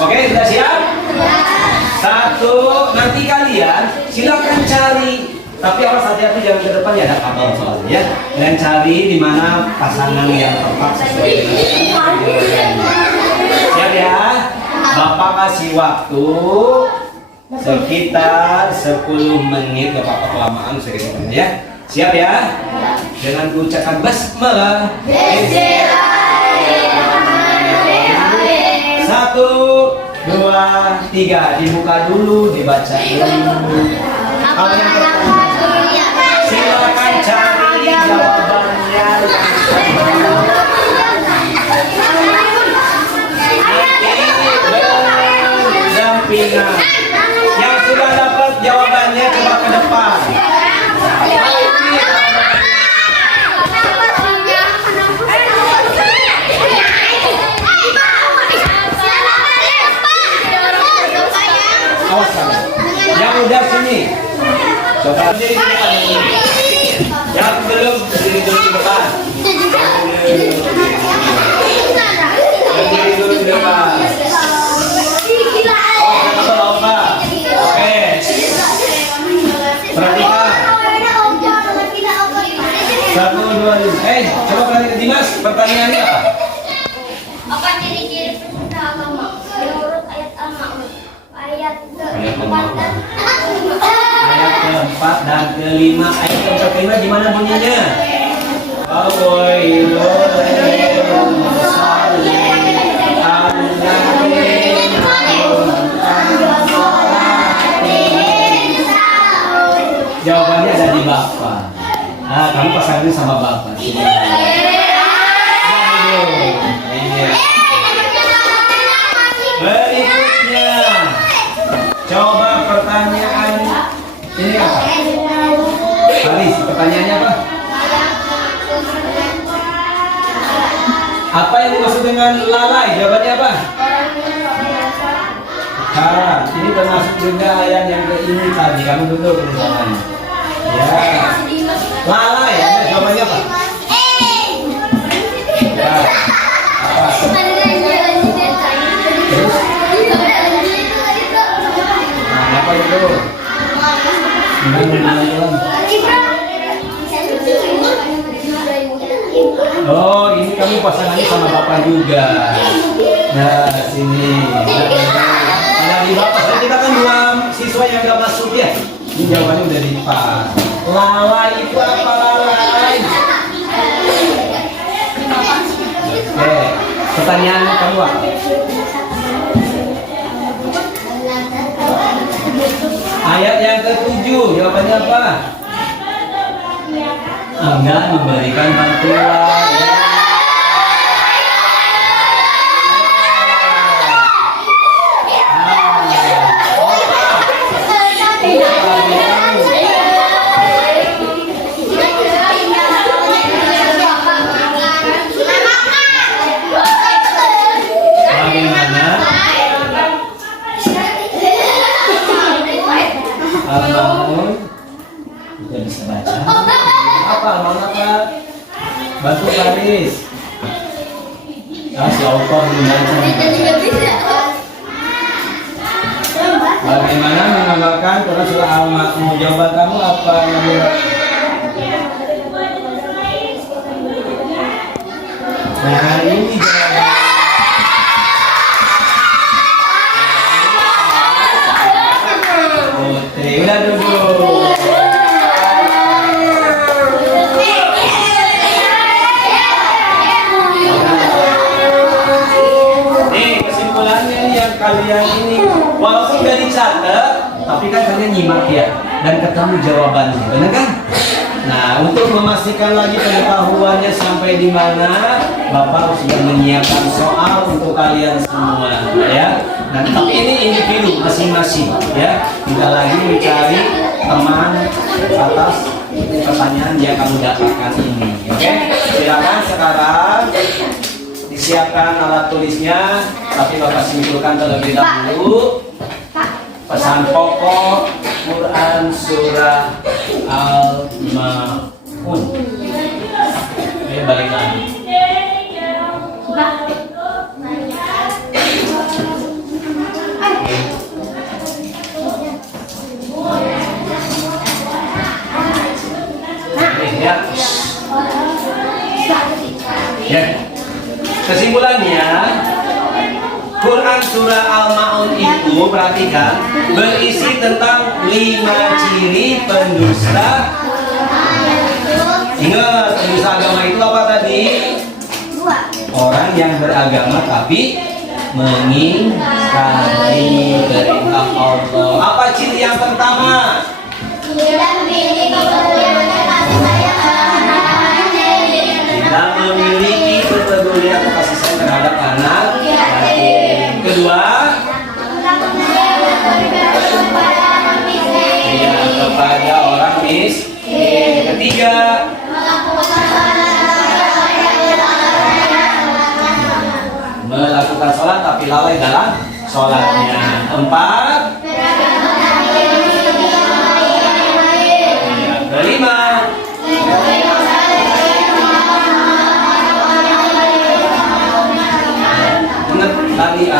Oke, sudah siap? 1, nanti kalian silakan cari, tapi awas hati-hati jangan ke depan ya, ada kabel soalnya ya. Dan cari di mana pasangan yang tepat sesuai dengan. Siap ya? Bapak kasih waktu sekitar 10 menit, gak apa-apa kelamaan sekitar ya. Siap ya? Dengan ucapan basmalah. 1, 2, 3, dibuka dulu, dibaca dulu. Kalau yang pertama, silakan cari jawabannya. Dampingan. Yang sudah dapat jawabannya coba ke depan. Berdiri di depan. Yang belum berdiri dulu di depan. Berdiri dulu di depan. Oh, lomba. Oke. Perhatikan. 1, 2, 3. Coba perhatikan Dimas. Pertanyaannya apa? Apa ciri-ciri pecinta agama menurut ayat Al-Ma'un? Ayat Ayat keempat dan Ayat keempat dan kelima. Ayat keempat kelima gimana bunyinya? Awailul lil musallin alladzina Jawabannya ada di Bapak. Nah, kamu pasangin sama Bapak. Berikutnya, coba pertanyaan ini apa? Haris, pertanyaannya apa? Apa yang dimaksud dengan lalai? Jawabannya apa? Nah, ini termasuk juga ayat yang ke ini tadi. Kamu duduk di sana. Ya, lalai. Ya, jawabannya apa? Ya, apa? Terus? Nah, apa itu? Oh, ini kamu pasangannya sama Bapak juga. Nah, sini. Ada di Bapak. Saya kita kan dua siswa yang gak masuk ya. Ini jawabannya udah di pas. Lalai itu apa lalai? Oke, pertanyaan kamu apa? Ayat yang ke-7, jawabannya apa? Enggan memberikan bantuan. Al-Ma'un kita bisa baca. Apa Al-Ma'un apa? Bantu Faris. Si Opor bagaimana menggambarkan Quran surah Al-Ma'un? Jawaban kamu apa? Nah, ini jawaban. Udah duduk. Nih kesimpulannya yang kalian ini walaupun udah dicatat, tapi kan kalian nyimak ya dan ketemu jawabannya, benar kan? Nah, untuk memastikan lagi pengetahuannya sampai di mana, Bapak sudah menyiapkan soal untuk kalian semua, ya. Dan tapi ini individu masing-masing, ya. Tidak lagi mencari teman atas pertanyaan yang kamu dapatkan ini, oke? Silakan sekarang disiapkan alat tulisnya, tapi Bapak simpulkan terlebih dahulu. Pesan pokok Quran surah Al-Ma'un. Oke, balik lagi. Ya. Ya. Kesimpulannya, Quran surah Al-Ma'un itu, perhatikan, berisi tentang 5 ciri pendusta. Ingat, pendusta agama itu apa tadi? Orang yang beragama tapi mengingkari perintah Allah. Apa ciri yang pertama? Tidak memiliki kepedulian atau kasih sayang terhadap anak. Kedua, ya, kepada orang miskin. Ketiga, melakukan sholat tapi lalai dalam sholatnya. Empat,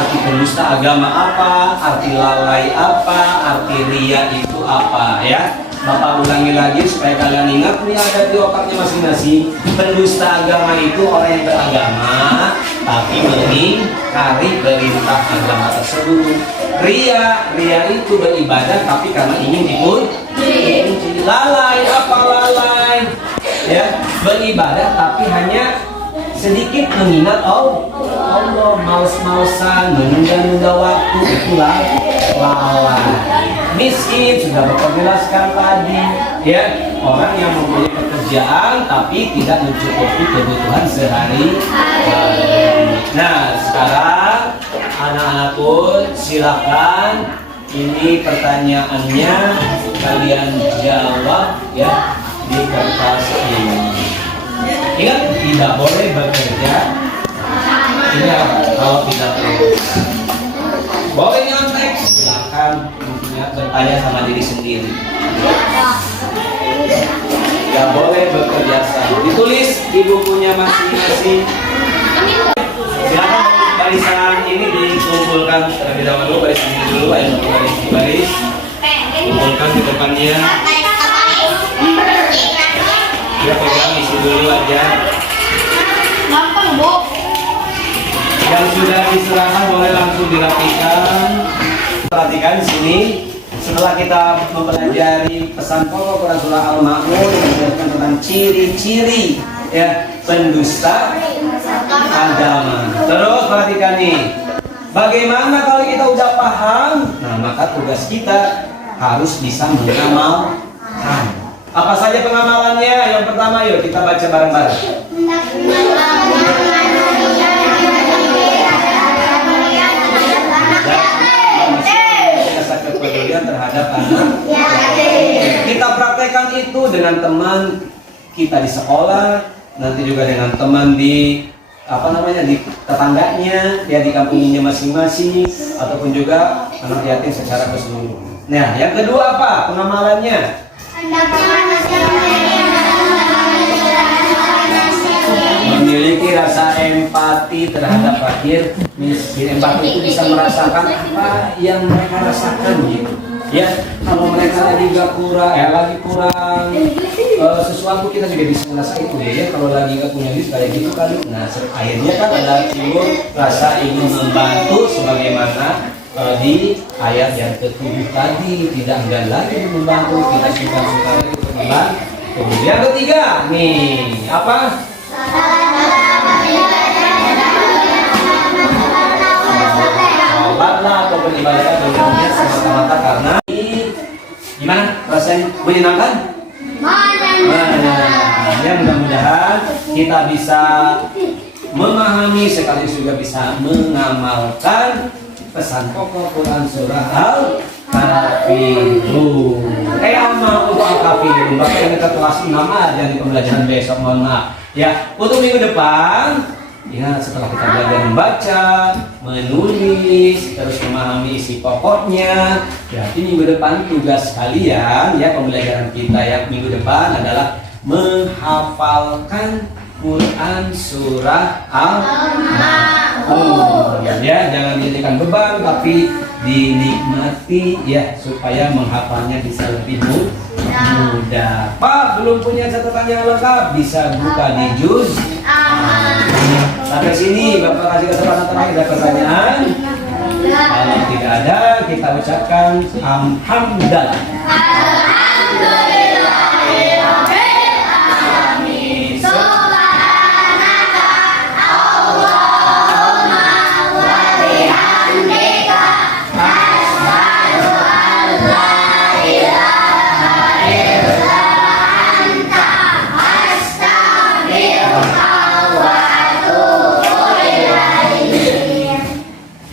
arti pendusta agama apa, arti lalai apa, arti ria itu apa ya. Bapak ulangi lagi supaya kalian ingat, ini ada di otaknya masing-masing. Pendusta agama itu orang yang beragama tapi mengingkari perintah agama tersebut. Ria itu beribadah tapi karena ingin dipuji. Lalai apa lalai? Ya, beribadah tapi hanya sedikit mengingat Allah, maus-mausan, menunda-nunda waktu, itulah lalai. Miskin sudah Bapak jelaskan tadi, ya, orang yang mempunyai pekerjaan tapi tidak mencukupi kebutuhan sehari-hari. Nah, sekarang anak-anakku silakan, ini pertanyaannya kalian jawab ya di kertas ini. Ingat, tidak boleh bekerja. Ini apa? Kalau tidak boleh nyontek, silakan bertanya sama diri sendiri. Tidak boleh bekerja sama. Ditulis di bukunya masing-masing. Silakan barisan ini dikumpulkan terlebih dahulu, baris ini dulu, ayo baris. Kumpulkan di depannya. Ya, pegang isi dulu aja. Gampang, Bu. Yang sudah diserahkan boleh langsung dirapikan. Perhatikan di sini. Setelah kita mempelajari pesan pokok Quran surah Al-Ma'un yang menjelaskan tentang ciri-ciri ya pendusta agama. Terus perhatikan nih. Bagaimana kalau kita udah paham? Nah, maka tugas kita harus bisa mengamalkan. Apa saja pengamalannya? Yang pertama, yuk kita baca bareng-bareng. Rasa kepedulian terhadap anak. Kita praktekkan itu dengan teman kita di sekolah, nanti juga dengan teman di di tetangganya, ya di kampungnya masing-masing, ataupun juga anak yatim secara keseluruhan. Nah, yang kedua apa pengamalannya? Memiliki rasa empati terhadap fakir miskin. Empati itu bisa merasakan apa yang mereka rasakan gitu. Ya, kalau mereka lagi kurang sesuatu, kita juga bisa merasa itu ya. Kalau lagi nggak punya duit kayak gitu kan. Nah, akhirnya kan ada timbul rasa ingin membantu sebagaimana di ayat yang ke-7 tadi, tidak enggan lagi membantu, kita suka untuk membantu. Yang ketiga nih apa? Sholatlah atau beribadah dengan semata-mata karena gimana rasanya, menyenangkan? Ya, mudah-mudahan kita bisa memahami sekaligus juga bisa mengamalkan pesan pokok Quran surah Al-Kafirun. Untuk Al-Kafirun, bahkan kita kelas 6 aja di pembelajaran besok, mohon maaf. Ya, untuk minggu depan, ya setelah kita belajar membaca, menulis, terus memahami isi pokoknya, berarti minggu depan tugas kalian, ya pembelajaran kita yang minggu depan adalah menghafalkan Quran surah Al-Ma'un. Ya, jangan dijadikan beban, tapi dinikmati ya supaya menghafalnya bisa lebih mudah. Pak, belum punya catatan yang lengkap, bisa buka di juz. Sampai sini Bapak kasih kesempatan terakhir, ada pertanyaan? Kalau tidak ada, kita ucapkan alhamdulillah.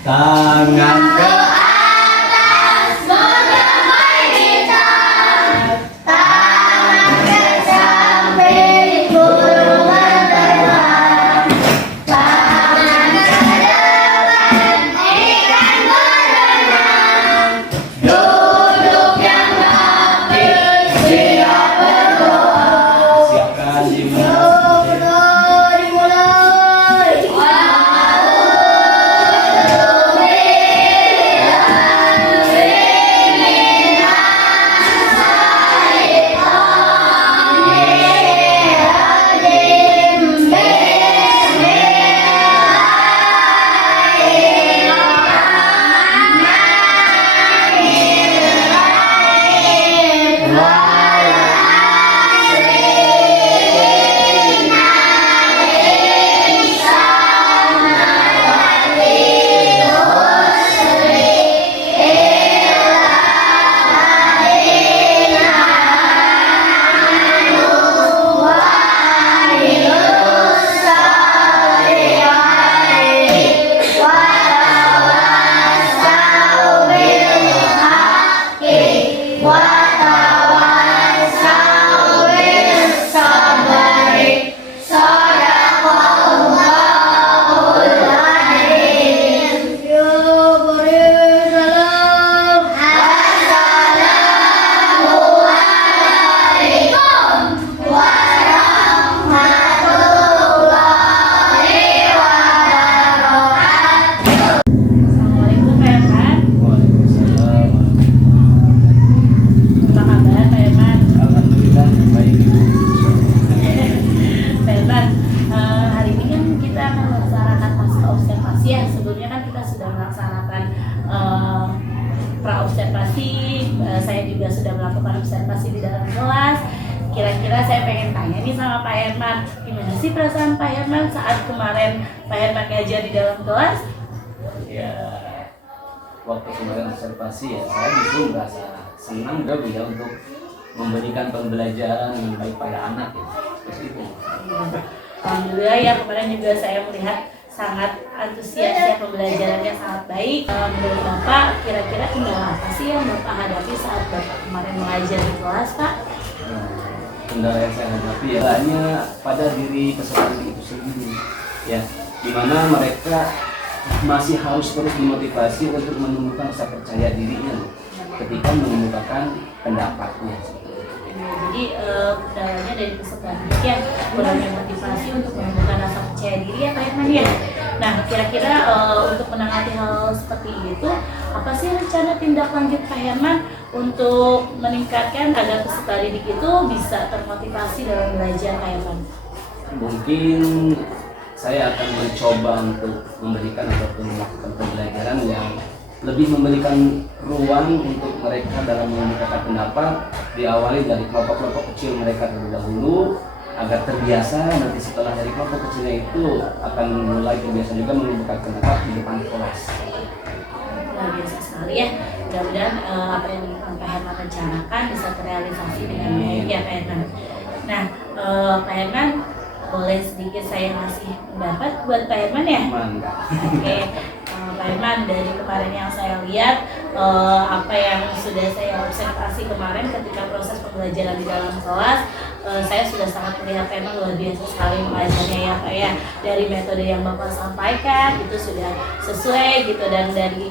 Tangan ke atas, mencapai bintang. Tangan ke samping, burung berterbang. Tangan ke depan, ikan berenang. Duduk yang rapi, siap berdoa. Siapkan dimulai. Dimulai. Herman, hari ini kan kita akan melaksanakan pasca observasi ya. Sebelumnya kan kita sudah melaksanakan pra observasi, saya juga sudah melakukan observasi di dalam kelas. Kira-kira saya pengen tanya nih sama Pak Herman, gimana sih perasaan Pak Herman saat kemarin Pak Herman ngajar di dalam kelas? Ya, waktu kemarin observasi ya, saya justru merasa senang juga ya untuk memberikan pembelajaran yang baik pada anak ya. Seperti itu. Alhamdulillah ya, kemarin juga saya melihat sangat antusias ya, pembelajarannya sangat baik. Menurut Bapak, kira-kira kendala apa sih yang Bapak hadapi saat Bapak kemarin mengajar di kelas, Pak? Kendala yang saya hadapi ya hanya pada diri peserta didik itu sendiri ya, dimana mereka masih harus terus dimotivasi untuk menemukan rasa percaya dirinya ketika mengemukakan pendapatnya. Jadi kendalanya dari peserta didik yang kurangnya motivasi untuk menemukan rasa percaya diri ya Pak Herman ya. Nah, kira-kira untuk menangani hal seperti itu, apa sih rencana tindak lanjut Pak Herman untuk meningkatkan agar peserta didik itu bisa termotivasi dalam belajar Pak Herman? Mungkin saya akan mencoba untuk memberikan ataupun melakukan pembelajaran yang lebih memberikan ruang untuk mereka dalam mengemukakan pendapat, diawali dari kelompok-kelompok kecil mereka terlebih dahulu agar terbiasa. Nanti setelah dari kelompok kecilnya itu akan mulai terbiasa juga mengemukakan pendapat di depan kelas. Luar biasa sekali ya. Mudah-mudahan apa yang Pak Herman rencanakan bisa terrealisasi dengan baik ya Pak Herman. Nah, Pak Herman, boleh sedikit saya ngasih pendapat buat Pak Herman ya? Oke. Pak Herman, dari kemarin yang saya lihat, apa yang sudah saya observasi kemarin ketika proses pembelajaran di dalam kelas, saya sudah sangat melihat Pak Herman luar biasa sekali mengajarnya ya Pak ya. Dari metode yang Bapak sampaikan itu sudah sesuai gitu, dan dari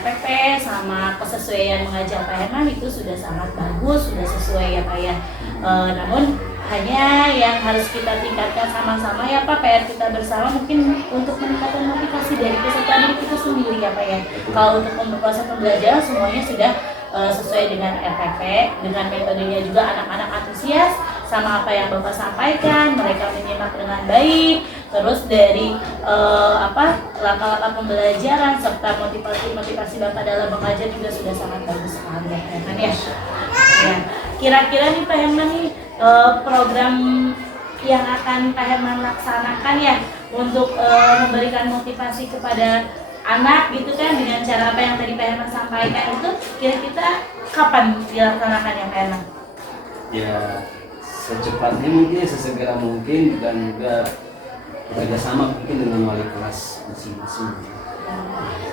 FPP sama kesesuaian mengajar Pak Herman itu sudah sangat bagus, sudah sesuai ya Pak ya. Namun hanya yang harus kita tingkatkan sama-sama ya Pak, PR kita bersama mungkin untuk meningkatkan motivasi dari peserta didik itu sendiri ya Pak ya. Kalau untuk proses pembelajaran semuanya sudah sesuai dengan RPP, dengan metodenya juga anak-anak antusias sama apa yang Bapak sampaikan, mereka menyimak dengan baik. Terus dari langkah-langkah pembelajaran serta motivasi Bapak dalam mengajar juga sudah sangat bagus sekali ya Pak Herman ya. Ya, kira-kira nih Pak Herman nih program yang akan Pak Herman laksanakan ya untuk memberikan motivasi kepada anak gitu kan dengan cara apa yang tadi Pak Herman sampaikan itu, kira-kira kapan dilaksanakan ya Pak Herman? Ya, secepatnya mungkin, sesegera mungkin, dan juga bekerjasama mungkin dengan wali kelas masing-masing.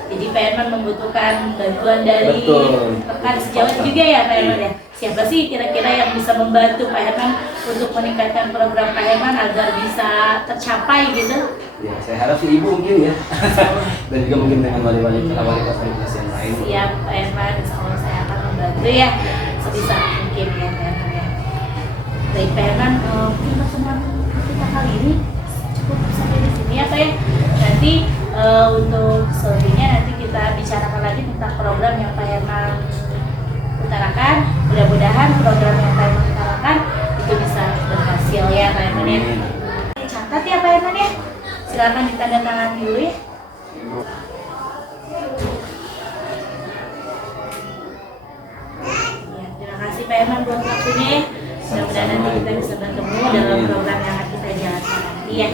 Jadi Pak Herman membutuhkan bantuan dari Betul. rekan sejawat juga ya Pak Herman ya. Siapa sih kira-kira yang bisa membantu Pak Herman untuk meningkatkan program Pak Herman agar bisa tercapai gitu? Ya, saya harap si ibu mungkin ya, dan juga mungkin dengan wali-wali kelas yang lain. Siap Pak Herman, insya Allah saya akan membantu ya sebisa mungkin ya Pak Herman ya. Baik Pak Herman, mungkin pertemuan kita kali ini cukup sampai di sini ya Pak ya. Nanti untuk selebihnya nanti kita bicarakan lagi tentang program yang Pak Herman utarakan. Mudah-mudahan program yang Pak Herman utarakan itu bisa berhasil ya Pak Herman ya. Catat ya Pak Herman ya. Silakan ditandatangani dulu ya. Ya, terima kasih Pak Herman buat waktunya ya. Mudah-mudahan nanti kita bisa bertemu dalam program yang akan kita jalankan nanti ya.